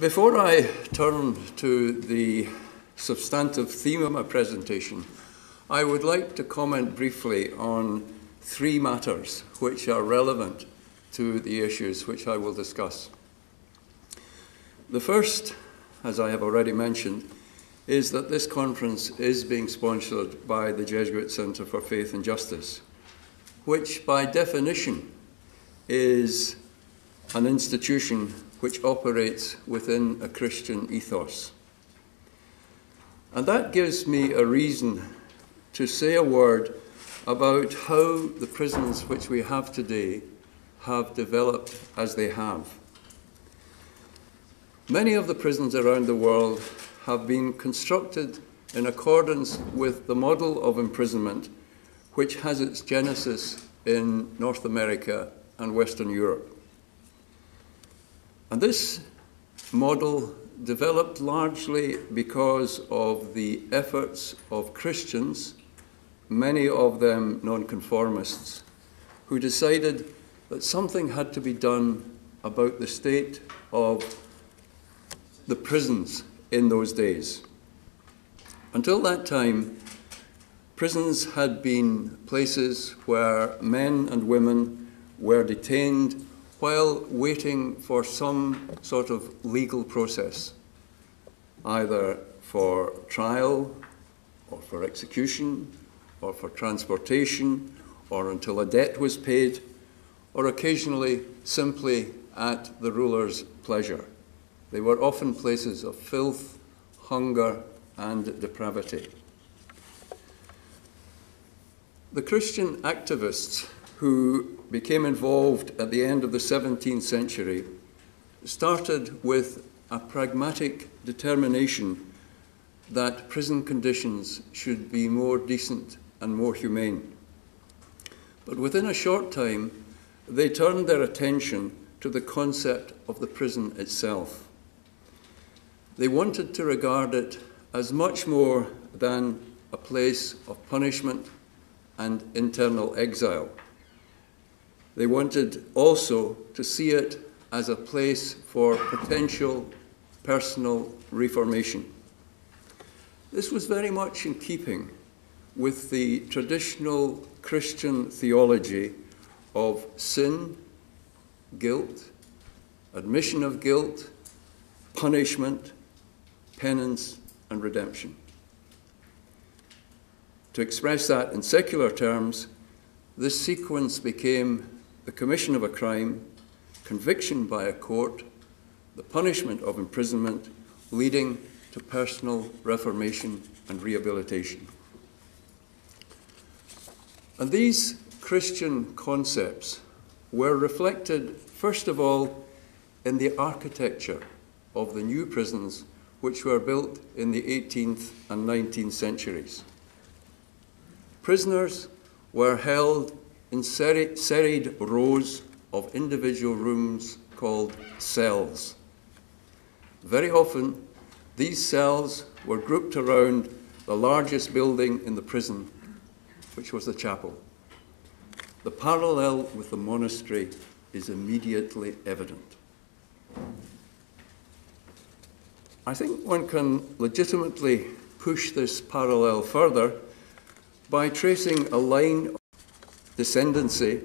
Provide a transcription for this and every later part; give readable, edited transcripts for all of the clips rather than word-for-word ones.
Before I turn to the substantive theme of my presentation, I would like to comment briefly on three matters which are relevant to the issues which I will discuss. The first, as I have already mentioned, is that this conference is being sponsored by the Jesuit Centre for Faith and Justice, which by definition is an institution which operates within a Christian ethos. And that gives me a reason to say a word about how the prisons which we have today have developed as they have. Many of the prisons around the world have been constructed in accordance with the model of imprisonment which has its genesis in North America and Western Europe. And this model developed largely because of the efforts of Christians, many of them nonconformists, who decided that something had to be done about the state of the prisons in those days. Until that time, prisons had been places where men and women were detained while waiting for some sort of legal process, either for trial or for execution or for transportation or until a debt was paid, or occasionally simply at the ruler's pleasure. They were often places of filth, hunger, and depravity. The Christian activists who became involved at the end of the 17th century started with a pragmatic determination that prison conditions should be more decent and more humane. But within a short time, they turned their attention to the concept of the prison itself. They wanted to regard it as much more than a place of punishment and internal exile. They wanted also to see it as a place for potential personal reformation. This was very much in keeping with the traditional Christian theology of sin, guilt, admission of guilt, punishment, penance, and redemption. To express that in secular terms, this sequence became the commission of a crime, conviction by a court, the punishment of imprisonment, leading to personal reformation and rehabilitation. And these Christian concepts were reflected, first of all, in the architecture of the new prisons which were built in the 18th and 19th centuries. Prisoners were held in serried rows of individual rooms called cells. Very often, these cells were grouped around the largest building in the prison, which was the chapel. The parallel with the monastery is immediately evident. I think one can legitimately push this parallel further by tracing a line of descendancy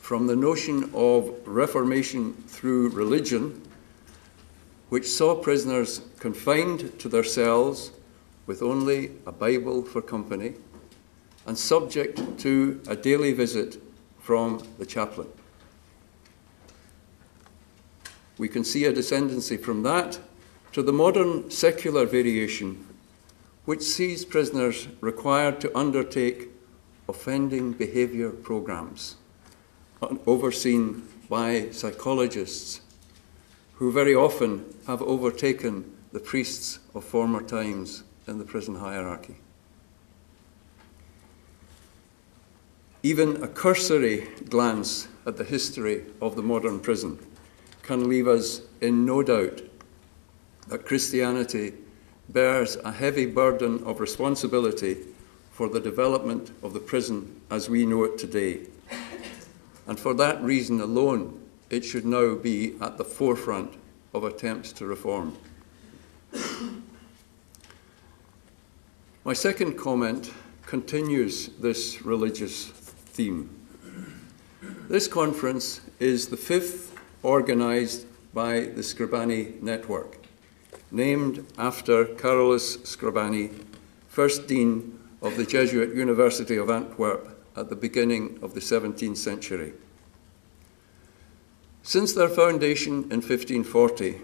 from the notion of reformation through religion, which saw prisoners confined to their cells with only a Bible for company and subject to a daily visit from the chaplain. We can see a descendancy from that to the modern secular variation, which sees prisoners required to undertake offending behavior programs overseen by psychologists who very often have overtaken the priests of former times in the prison hierarchy. Even a cursory glance at the history of the modern prison can leave us in no doubt that Christianity bears a heavy burden of responsibility for the development of the prison as we know it today. And for that reason alone, it should now be at the forefront of attempts to reform. My second comment continues this religious theme. This conference is the fifth organised by the Scribani network, named after Carolus Scribani, first dean of the Jesuit University of Antwerp at the beginning of the 17th century. Since their foundation in 1540,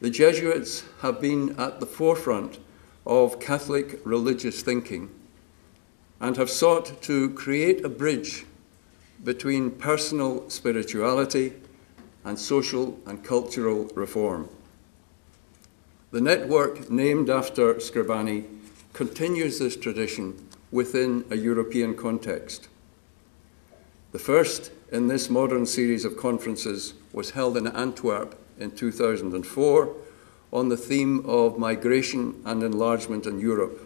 the Jesuits have been at the forefront of Catholic religious thinking and have sought to create a bridge between personal spirituality and social and cultural reform. The network, named after Scribani, continues this tradition within a European context. The first in this modern series of conferences was held in Antwerp in 2004 on the theme of migration and enlargement in Europe,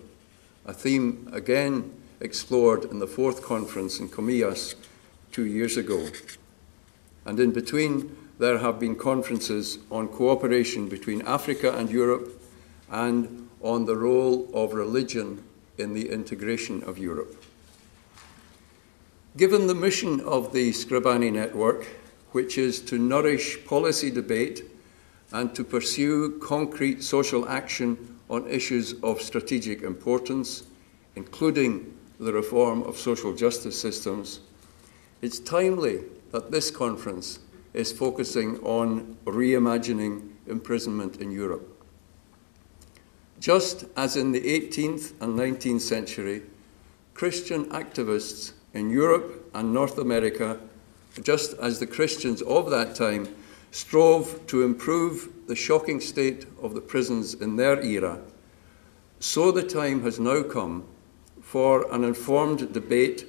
a theme again explored in the fourth conference in Comillas 2 years ago. And in between, there have been conferences on cooperation between Africa and Europe and on the role of religion in the integration of Europe. Given the mission of the Scribani network, which is to nourish policy debate and to pursue concrete social action on issues of strategic importance, including the reform of social justice systems, it's timely that this conference is focusing on reimagining imprisonment in Europe. Just as in the 18th and 19th century, Christian activists in Europe and North America, just as the Christians of that time strove to improve the shocking state of the prisons in their era, so the time has now come for an informed debate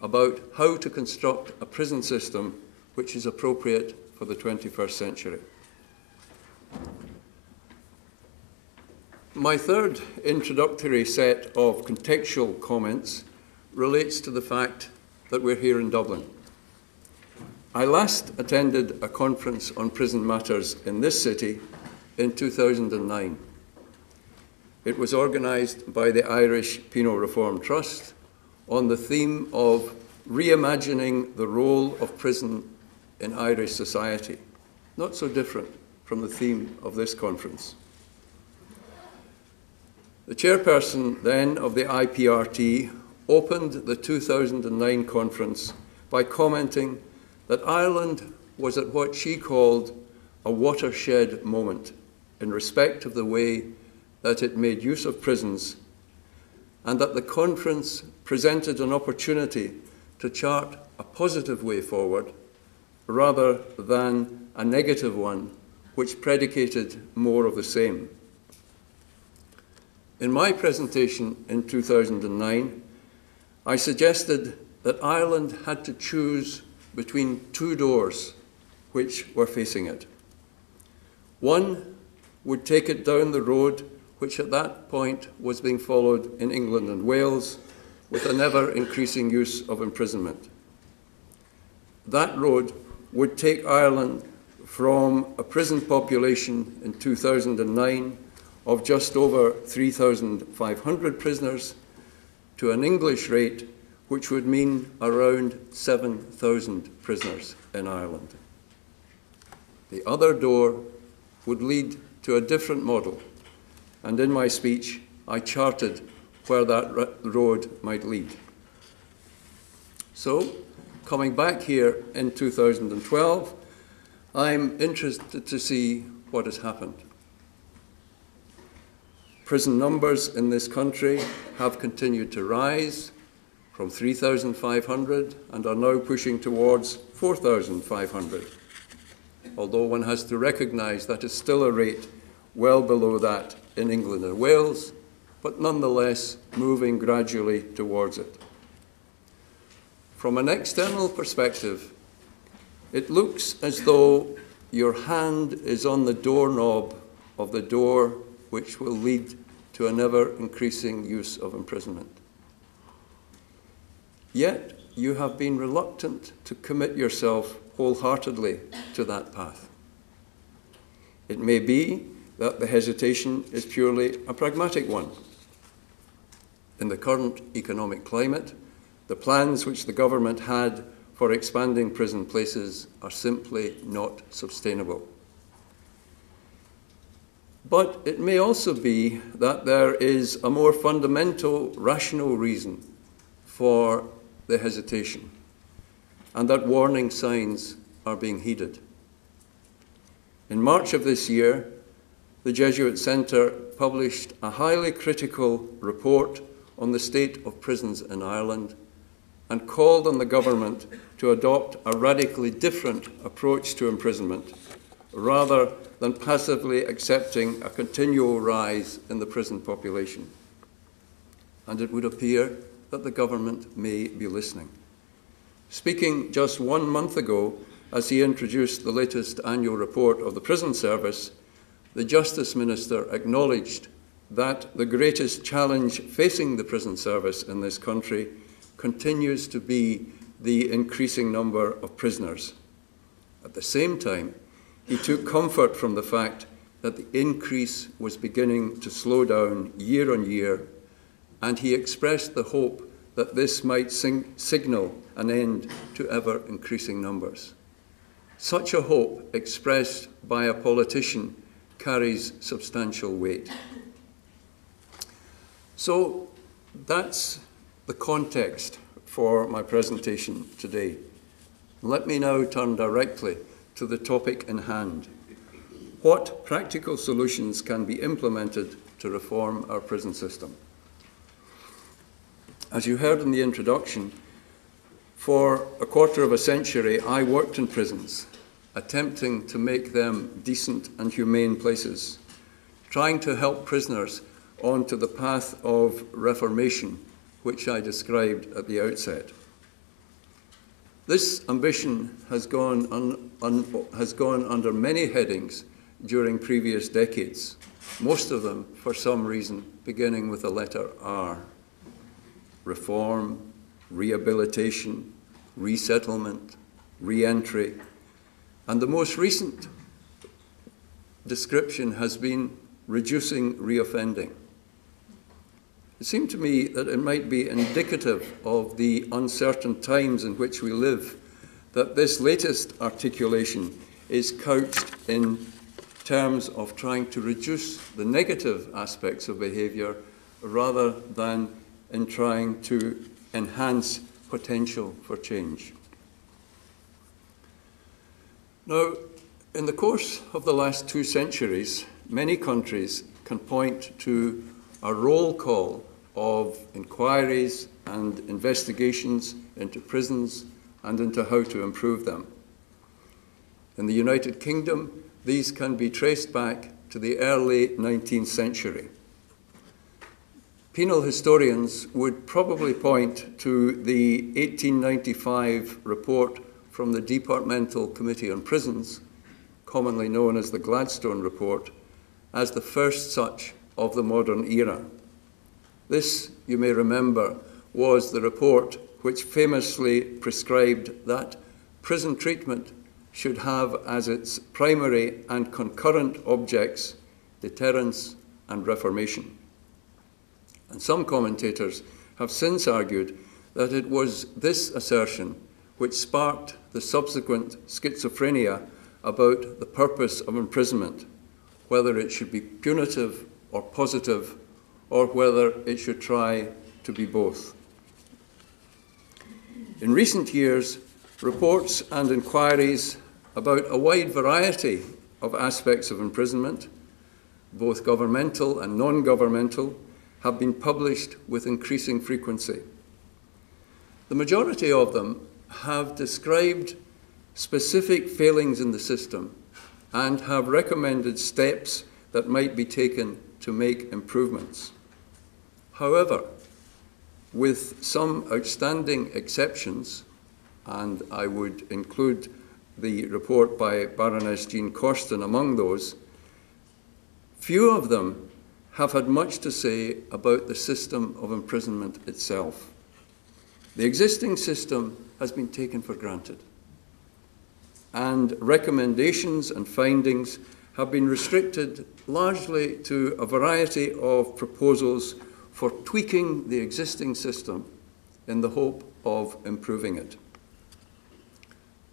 about how to construct a prison system which is appropriate for the 21st century. My third introductory set of contextual comments relates to the fact that we're here in Dublin. I last attended a conference on prison matters in this city in 2009. It was organised by the Irish Penal Reform Trust on the theme of reimagining the role of prison in Irish society, not so different from the theme of this conference. The chairperson then of the IPRT opened the 2009 conference by commenting that Ireland was at what she called a watershed moment in respect of the way that it made use of prisons, and that the conference presented an opportunity to chart a positive way forward rather than a negative one which predicated more of the same. In my presentation in 2009, I suggested that Ireland had to choose between two doors which were facing it. One would take it down the road which at that point was being followed in England and Wales with an ever-increasing use of imprisonment. That road would take Ireland from a prison population in 2009 of just over 3,500 prisoners to an English rate which would mean around 7,000 prisoners in Ireland. The other door would lead to a different model, and in my speech I charted where that road might lead. So, coming back here in 2012, I'm interested to see what has happened. Prison numbers in this country have continued to rise from 3,500 and are now pushing towards 4,500, although one has to recognise that is still a rate well below that in England and Wales, but nonetheless moving gradually towards it. From an external perspective, it looks as though your hand is on the doorknob of the door which will lead to an ever-increasing use of imprisonment. Yet, you have been reluctant to commit yourself wholeheartedly to that path. It may be that the hesitation is purely a pragmatic one. In the current economic climate, the plans which the government had for expanding prison places are simply not sustainable. But it may also be that there is a more fundamental, rational reason for the hesitation, and that warning signs are being heeded. In March of this year, the Jesuit Centre published a highly critical report on the state of prisons in Ireland and called on the government to adopt a radically different approach to imprisonment, rather than passively accepting a continual rise in the prison population. And it would appear that the government may be listening. Speaking just 1 month ago, as he introduced the latest annual report of the Prison Service, the Justice Minister acknowledged that the greatest challenge facing the prison service in this country continues to be the increasing number of prisoners. At the same time, he took comfort from the fact that the increase was beginning to slow down year on year, and he expressed the hope that this might signal an end to ever-increasing numbers. Such a hope expressed by a politician carries substantial weight. So that's the context for my presentation today. Let me now turn directly to the topic in hand. What practical solutions can be implemented to reform our prison system? As you heard in the introduction, for a quarter of a century I worked in prisons, attempting to make them decent and humane places, trying to help prisoners onto the path of reformation, which I described at the outset. This ambition has gone under many headings during previous decades, most of them, for some reason, beginning with the letter R. Reform, rehabilitation, resettlement, re-entry, and the most recent description has been reducing reoffending. It seemed to me that it might be indicative of the uncertain times in which we live that this latest articulation is couched in terms of trying to reduce the negative aspects of behaviour rather than in trying to enhance potential for change. Now, in the course of the last 2 centuries, many countries can point to a roll call of inquiries and investigations into prisons and into how to improve them. In the United Kingdom, these can be traced back to the early 19th century. Penal historians would probably point to the 1895 report from the Departmental Committee on Prisons, commonly known as the Gladstone Report, as the first such of the modern era. This, you may remember, was the report which famously prescribed that prison treatment should have as its primary and concurrent objects deterrence and reformation. And some commentators have since argued that it was this assertion which sparked the subsequent schizophrenia about the purpose of imprisonment, whether it should be punitive or positive, or whether it should try to be both. In recent years, reports and inquiries about a wide variety of aspects of imprisonment, both governmental and non-governmental, have been published with increasing frequency. The majority of them have described specific failings in the system and have recommended steps that might be taken to make improvements. However, with some outstanding exceptions, and I would include the report by Baroness Jean Corsten among those, few of them have had much to say about the system of imprisonment itself. The existing system has been taken for granted, and recommendations and findings have been restricted largely to a variety of proposals for tweaking the existing system in the hope of improving it.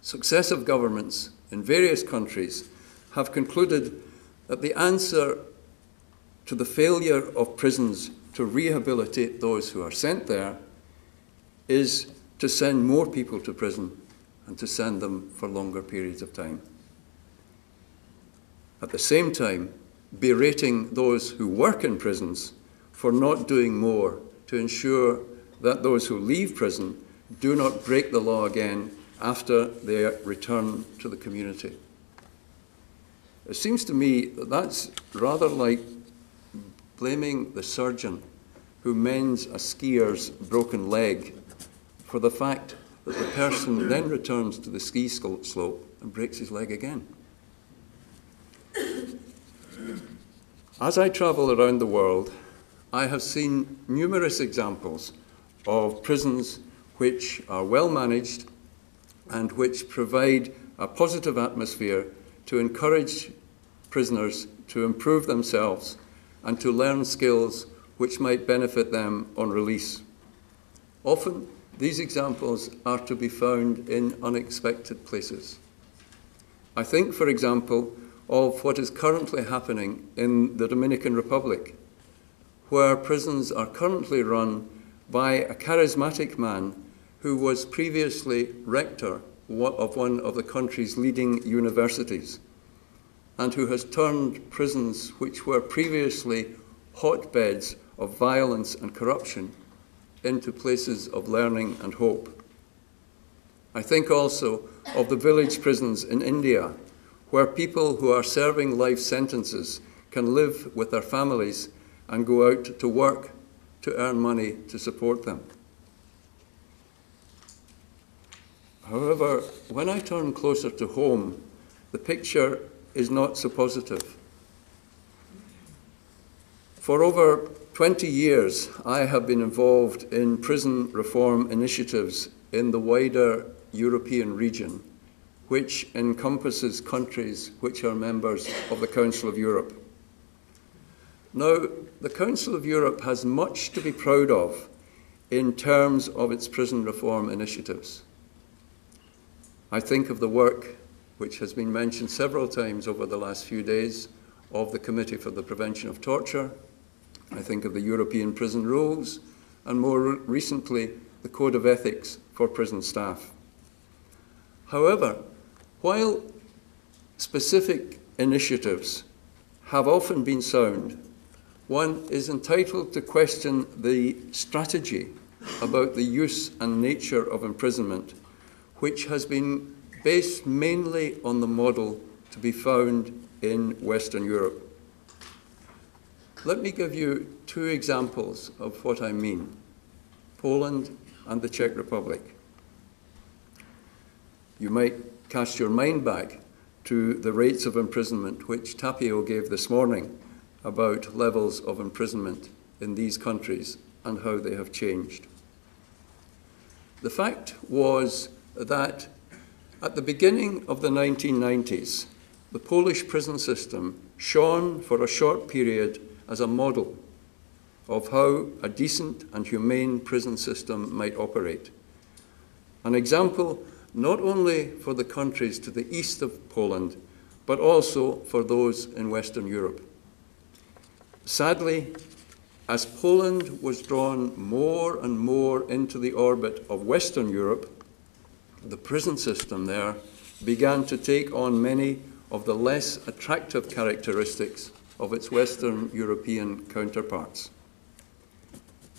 Successive governments in various countries have concluded that the answer to the failure of prisons to rehabilitate those who are sent there is to send more people to prison and to send them for longer periods of time. At the same time, berating those who work in prisons for not doing more to ensure that those who leave prison do not break the law again after they return to the community. It seems to me that that's rather like blaming the surgeon who mends a skier's broken leg for the fact that the person then returns to the ski slope and breaks his leg again. As I travel around the world, I have seen numerous examples of prisons which are well managed and which provide a positive atmosphere to encourage prisoners to improve themselves and to learn skills which might benefit them on release. Often, these examples are to be found in unexpected places. I think, for example, of what is currently happening in the Dominican Republic, where prisons are currently run by a charismatic man who was previously rector of one of the country's leading universities and who has turned prisons which were previously hotbeds of violence and corruption into places of learning and hope. I think also of the village prisons in India, where people who are serving life sentences can live with their families and go out to work to earn money to support them. However, when I turn closer to home, the picture is not so positive. For over 20 years, I have been involved in prison reform initiatives in the wider European region, which encompasses countries which are members of the Council of Europe. Now, the Council of Europe has much to be proud of in terms of its prison reform initiatives. I think of the work, which has been mentioned several times over the last few days, of the Committee for the Prevention of Torture. I think of the European Prison Rules, and more recently, the Code of Ethics for prison staff. However, while specific initiatives have often been sound, one is entitled to question the strategy about the use and nature of imprisonment, which has been based mainly on the model to be found in Western Europe. Let me give you two examples of what I mean: Poland and the Czech Republic. You might cast your mind back to the rates of imprisonment which Tapio gave this morning about levels of imprisonment in these countries and how they have changed. The fact was that at the beginning of the 1990s, the Polish prison system shone for a short period as a model of how a decent and humane prison system might operate. An example not only for the countries to the east of Poland, but also for those in Western Europe. Sadly, as Poland was drawn more and more into the orbit of Western Europe, the prison system there began to take on many of the less attractive characteristics of its Western European counterparts.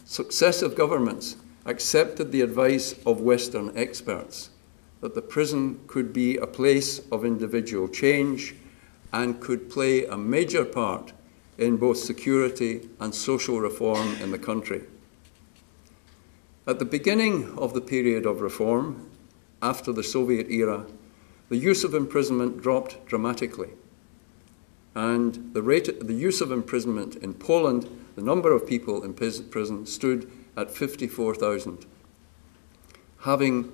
Successive governments accepted the advice of Western experts that the prison could be a place of individual change and could play a major part in both security and social reform in the country. At the beginning of the period of reform, after the Soviet era, the use of imprisonment dropped dramatically. And the use of imprisonment in Poland, the number of people in prison stood at 54,000. Having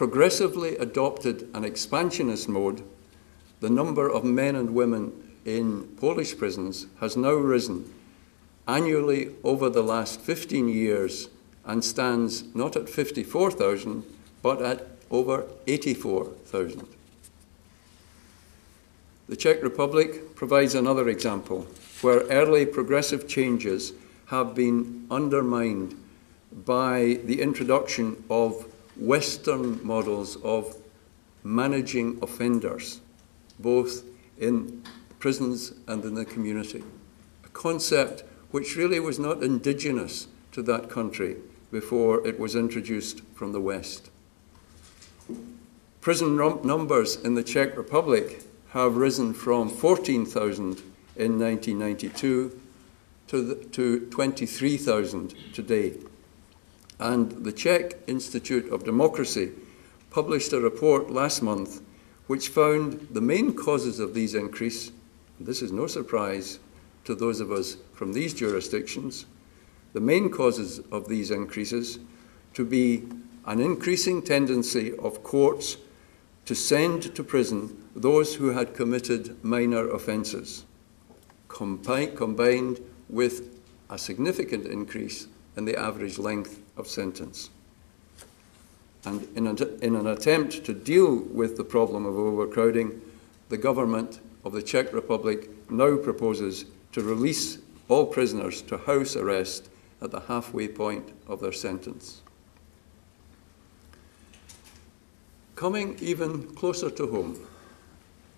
progressively adopted an expansionist mode, the number of men and women in Polish prisons has now risen annually over the last 15 years and stands not at 54,000, but at over 84,000. The Czech Republic provides another example where early progressive changes have been undermined by the introduction of Western models of managing offenders, both in prisons and in the community, a concept which really was not indigenous to that country before it was introduced from the West. Prison numbers in the Czech Republic have risen from 14,000 in 1992 to 23,000 today. And the Czech Institute of Democracy published a report last month which found the main causes of these increase, and this is no surprise to those of us from these jurisdictions, the main causes of these increases to be an increasing tendency of courts to send to prison those who had committed minor offences, combined with a significant increase in the average length of sentence. And in an attempt to deal with the problem of overcrowding, the government of the Czech Republic now proposes to release all prisoners to house arrest at the halfway point of their sentence. Coming even closer to home,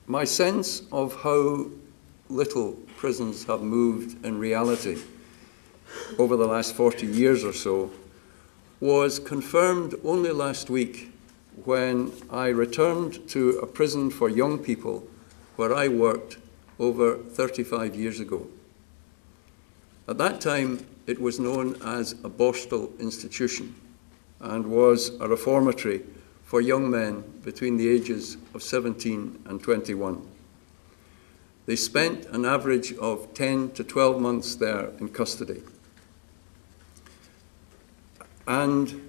my sense of how little prisons have moved in reality over the last 40 years or so was confirmed only last week when I returned to a prison for young people where I worked over 35 years ago. At that time, it was known as a Borstal institution and was a reformatory for young men between the ages of 17 and 21. They spent an average of 10 to 12 months there in custody. And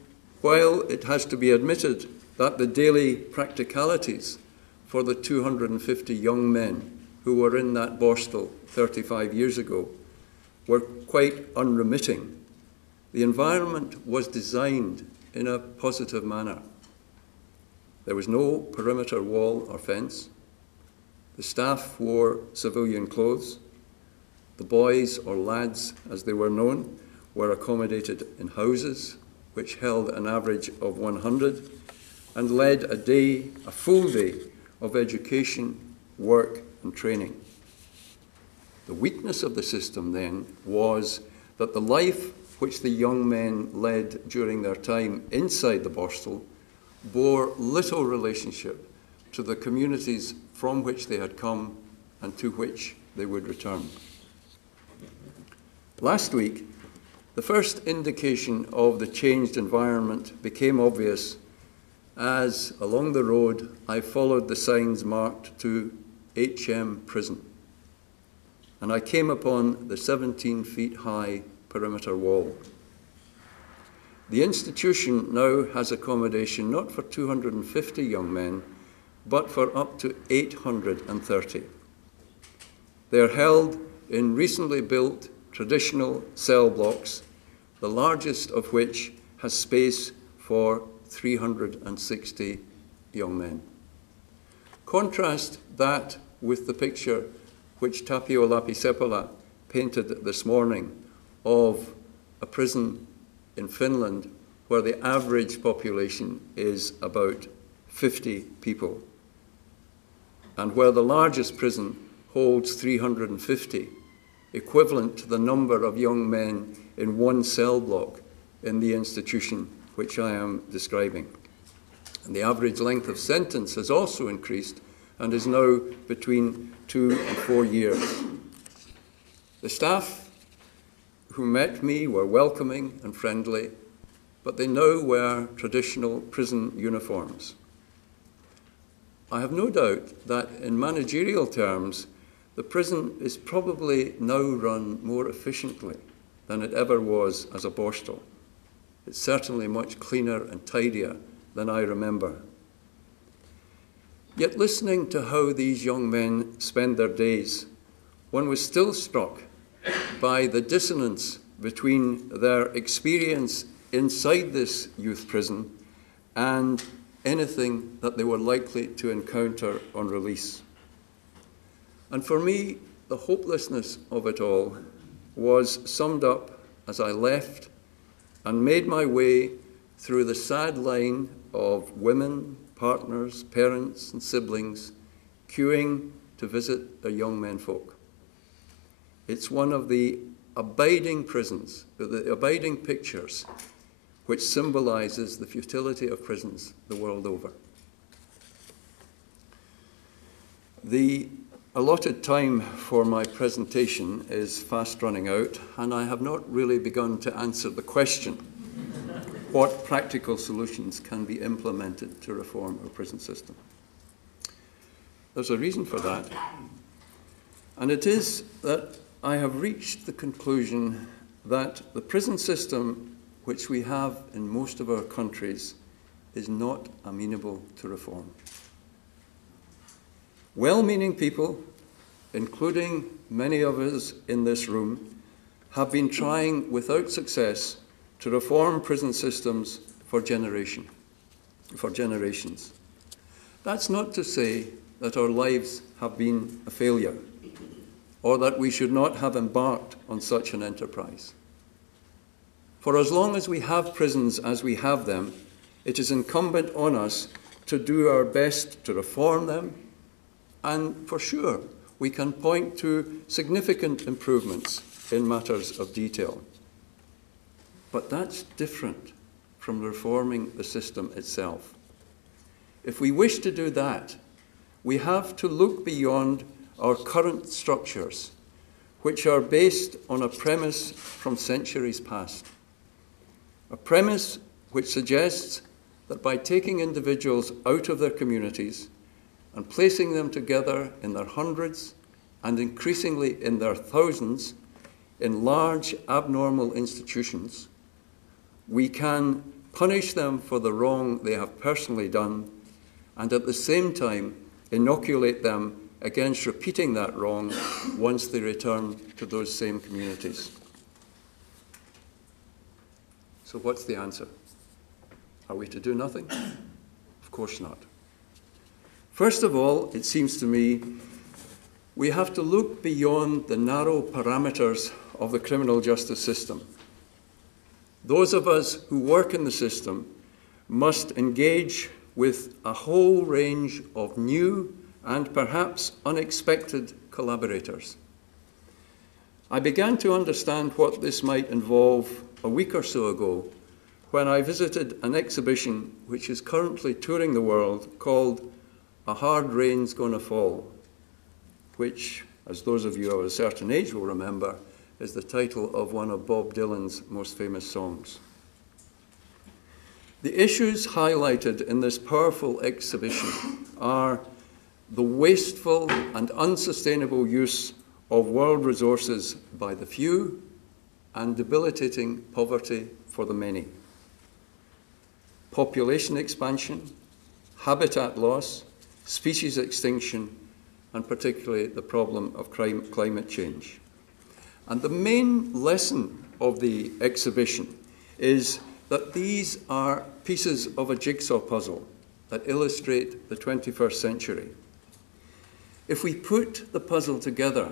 while it has to be admitted that the daily practicalities for the 250 young men who were in that Borstal 35 years ago were quite unremitting, the environment was designed in a positive manner. There was no perimeter wall or fence. The staff wore civilian clothes. The boys, or lads as they were known, were accommodated in houses which held an average of 100 and led a full day of education, work and training. The weakness of the system then was that the life which the young men led during their time inside the Borstal bore little relationship to the communities from which they had come and to which they would return. Last week, the first indication of the changed environment became obvious as, along the road, I followed the signs marked to HM Prison, and I came upon the 17-feet-high perimeter wall. The institution now has accommodation not for 250 young men, but for up to 830. They are held in recently built traditional cell blocks, the largest of which has space for 360 young men. Contrast that with the picture which Tapio Lapisepola painted this morning of a prison in Finland where the average population is about 50 people, and where the largest prison holds 350, equivalent to the number of young men in one cell block in the institution which I am describing. And the average length of sentence has also increased and is now between 2 and 4 years. The staff who met me were welcoming and friendly, but they now wear traditional prison uniforms. I have no doubt that in managerial terms, the prison is probably now run more efficiently than it ever was as a Borstal. It's certainly much cleaner and tidier than I remember. Yet listening to how these young men spend their days, one was still struck by the dissonance between their experience inside this youth prison and anything that they were likely to encounter on release. And for me, the hopelessness of it all was summed up as I left and made my way through the sad line of women, partners, parents, and siblings queuing to visit their young menfolk. It's one of the abiding prisons, the abiding pictures, which symbolizes the futility of prisons the world over. The allotted time for my presentation is fast running out, and I have not really begun to answer the question, what practical solutions can be implemented to reform our prison system? There's a reason for that, and it is that I have reached the conclusion that the prison system which we have in most of our countries is not amenable to reform. Well-meaning people, including many of us in this room, have been trying without success to reform prison systems for generations. That's not to say that our lives have been a failure or that we should not have embarked on such an enterprise. For as long as we have prisons as we have them, it is incumbent on us to do our best to reform them, and for sure, we can point to significant improvements in matters of detail. But that's different from reforming the system itself. If we wish to do that, we have to look beyond our current structures, which are based on a premise from centuries past. A premise which suggests that by taking individuals out of their communities and placing them together in their hundreds and increasingly in their thousands in large abnormal institutions, we can punish them for the wrong they have personally done and at the same time inoculate them against repeating that wrong once they return to those same communities. So what's the answer? Are we to do nothing? Of course not. First of all, it seems to me, we have to look beyond the narrow parameters of the criminal justice system. Those of us who work in the system must engage with a whole range of new and perhaps unexpected collaborators. I began to understand what this might involve a week or so ago when I visited an exhibition which is currently touring the world called A Hard Rain's Gonna Fall, which, as those of you of a certain age will remember, is the title of one of Bob Dylan's most famous songs. The issues highlighted in this powerful exhibition are the wasteful and unsustainable use of world resources by the few and debilitating poverty for the many. Population expansion, habitat loss, species extinction, and particularly the problem of climate change. And the main lesson of the exhibition is that these are pieces of a jigsaw puzzle that illustrate the 21st century. If we put the puzzle together,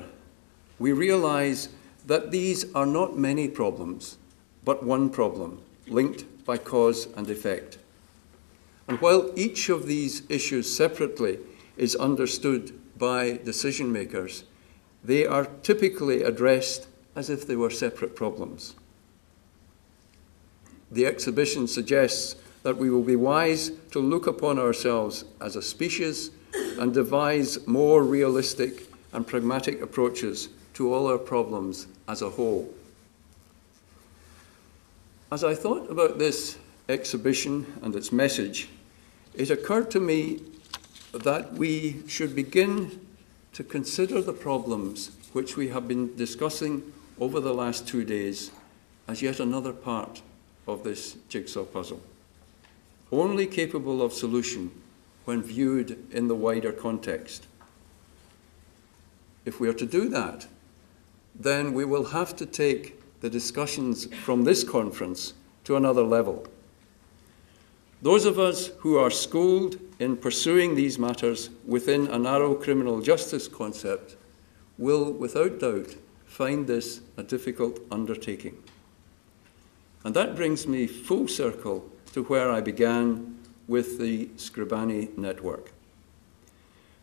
we realize that these are not many problems, but one problem, linked by cause and effect. And while each of these issues separately is understood by decision makers, they are typically addressed as if they were separate problems. The exhibition suggests that we will be wise to look upon ourselves as a species and devise more realistic and pragmatic approaches to all our problems as a whole. As I thought about this exhibition and its message, it occurred to me that we should begin to consider the problems which we have been discussing over the last 2 days as yet another part of this jigsaw puzzle, only capable of solution when viewed in the wider context. If we are to do that, then we will have to take the discussions from this conference to another level. Those of us who are schooled in pursuing these matters within a narrow criminal justice concept will, without doubt, find this a difficult undertaking. And that brings me full circle to where I began with the Scribani network.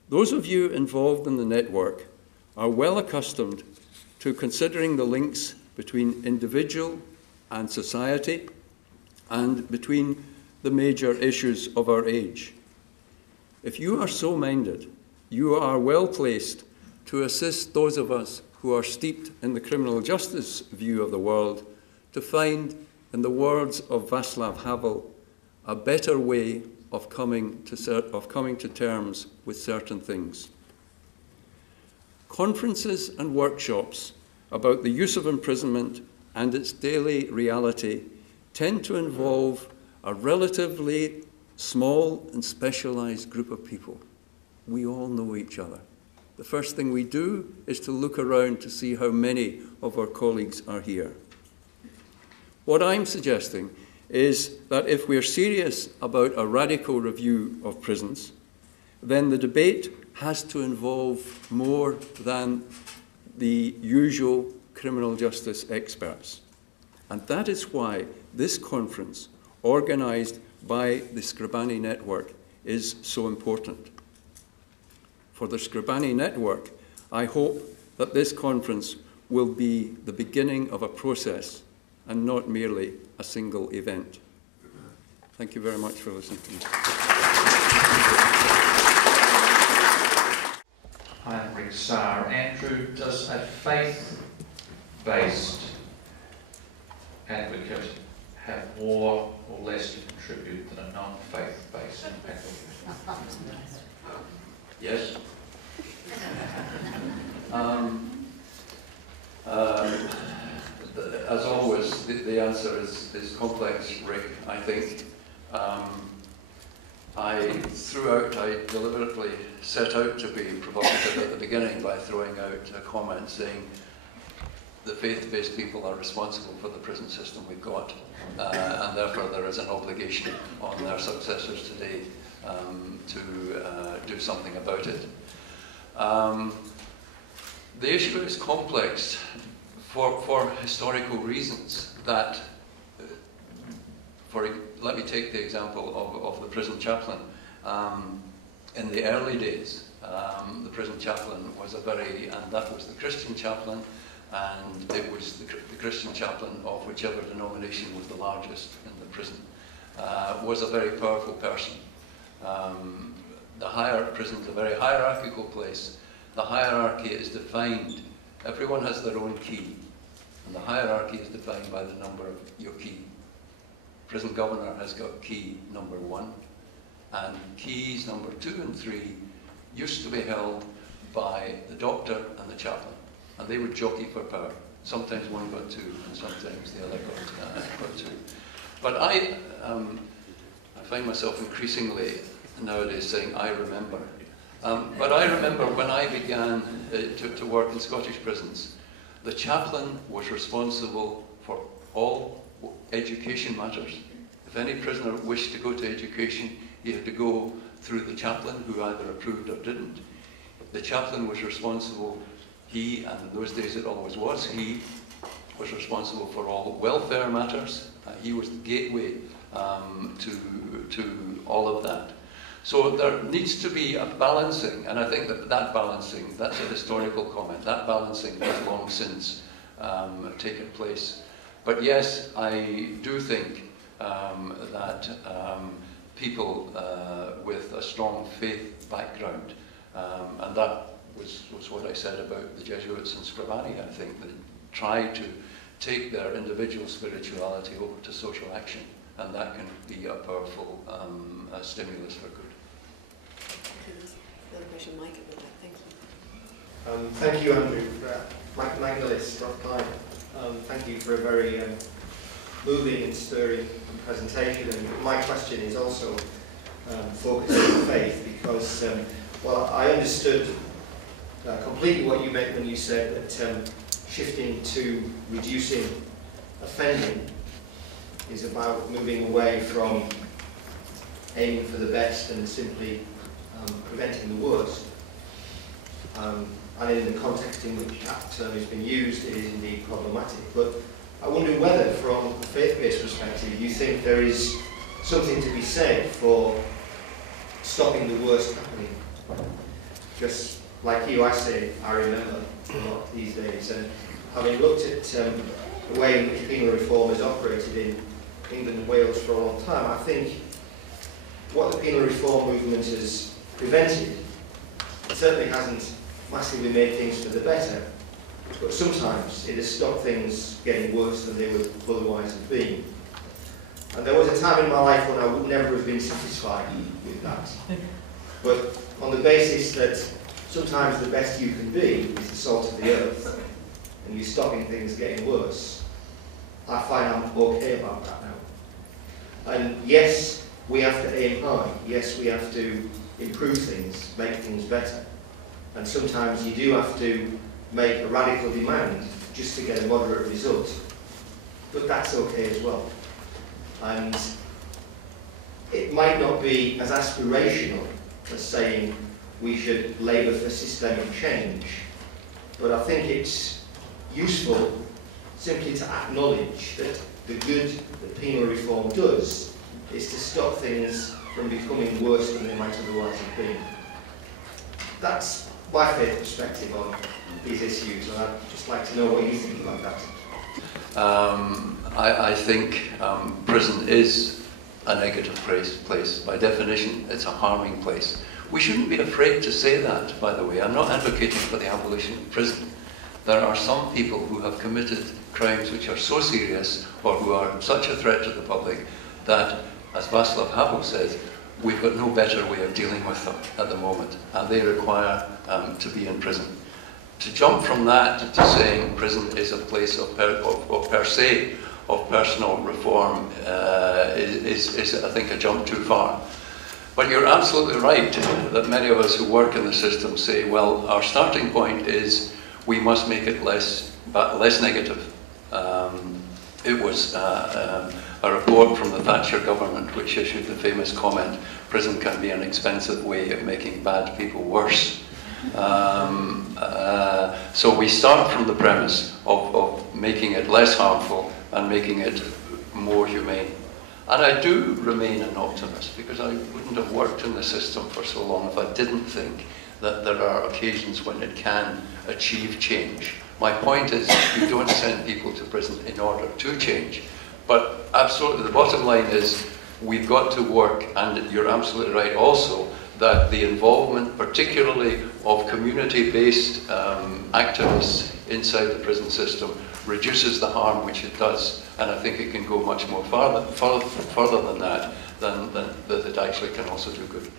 Those of you involved in the network are well accustomed to considering the links between individual and society and between the major issues of our age. If you are so minded, you are well placed to assist those of us who are steeped in the criminal justice view of the world to find, in the words of Václav Havel, a better way of coming to terms with certain things. Conferences and workshops about the use of imprisonment and its daily reality tend to involve a relatively small and specialized group of people. We all know each other. The first thing we do is to look around to see how many of our colleagues are here. What I'm suggesting is that if we're serious about a radical review of prisons, then the debate has to involve more than the usual criminal justice experts. And that is why this conference, organized by the Scribani network, is so important. For the Scribani network, I hope that this conference will be the beginning of a process and not merely a single event. Thank you very much for listening to me. Heinrich Saar. Andrew, does a faith-based advocate have more or less to contribute than a non-faith-based advocate? Yes. As always, the answer is complex, Rick, I think. I deliberately set out to be provocative at the beginning by throwing out a comment saying the faith-based people are responsible for the prison system we've got, and therefore there is an obligation on their successors today to do something about it. The issue is complex for historical reasons that, let me take the example of the prison chaplain. In the early days, the prison chaplain was and that was the Christian chaplain, and it was the Christian chaplain of whichever denomination was the largest in the prison, was a very powerful person. Prison is a very hierarchical place. The hierarchy is defined, everyone has their own key, and the hierarchy is defined by the number of your key. Prison governor has got key number 1, and keys number 2 and 3 used to be held by the doctor and the chaplain, and they would jockey for power. Sometimes one got 2, and sometimes the other got 2. But I find myself increasingly nowadays saying, I remember. But I remember when I began to work in Scottish prisons, the chaplain was responsible for all education matters. If any prisoner wished to go to education, he had to go through the chaplain, who either approved or didn't. The chaplain was responsible, and in those days it always was, he was responsible for all welfare matters. He was the gateway to all of that. So there needs to be a balancing, and I think that balancing, that's a historical comment, that balancing has long since taken place. But yes, I do think that people with a strong faith background, and that was what I said about the Jesuits and Scribani, I think, that try to take their individual spirituality over to social action, and that can be a powerful stimulus for good. Another question, Mike, about that. Thank you. Thank you, Andrew, for that Magdalis, rough time. Thank you for a very moving and stirring presentation. And my question is also focus on faith, because, well, I understood completely what you meant when you said that shifting to reducing offending is about moving away from aiming for the best and simply preventing the worst. And in the context in which that term has been used, it is indeed problematic. But I wonder whether, from a faith-based perspective, you think there is something to be said for stopping the worst happening. Just like you, I say, I remember a lot these days. And having looked at the way in which penal reform has operated in England and Wales for a long time, I think what the penal reform movement has prevented, it certainly hasn't massively made things for the better, but sometimes it has stopped things getting worse than they would otherwise have been. And there was a time in my life when I would never have been satisfied with that. But on the basis that sometimes the best you can be is the salt of the earth, and you're stopping things getting worse, I find I'm okay about that now. And yes, we have to aim high. Yes, we have to improve things, make things better. And sometimes you do have to make a radical demand just to get a moderate result. But that's okay as well. And it might not be as aspirational as saying we should labour for systemic change, but I think it's useful simply to acknowledge that the good that penal reform does is to stop things from becoming worse than they might otherwise have been. That's my faith perspective on these issues, and I'd just like to know what you think about that. I think prison is a negative place. By definition, it's a harming place. We shouldn't be afraid to say that, by the way. I'm not advocating for the abolition of prison. There are some people who have committed crimes which are so serious, or who are such a threat to the public, that, as Václav Havel says, we've got no better way of dealing with them at the moment, and they require to be in prison. To jump from that to saying prison is a place of per se of personal reform is, I think, a jump too far. But you're absolutely right that many of us who work in the system say, well, our starting point is we must make it less negative. It was a report from the Thatcher government which issued the famous comment, prison can be an expensive way of making bad people worse. So we start from the premise of making it less harmful and making it more humane. And I do remain an optimist, because I wouldn't have worked in the system for so long if I didn't think that there are occasions when it can achieve change. My point is, you don't send people to prison in order to change. But absolutely, the bottom line is, we've got to work, and you're absolutely right also, that the involvement, particularly of community-based activists inside the prison system, reduces the harm which it does. And I think it can go much more further than that, than it actually can also do good.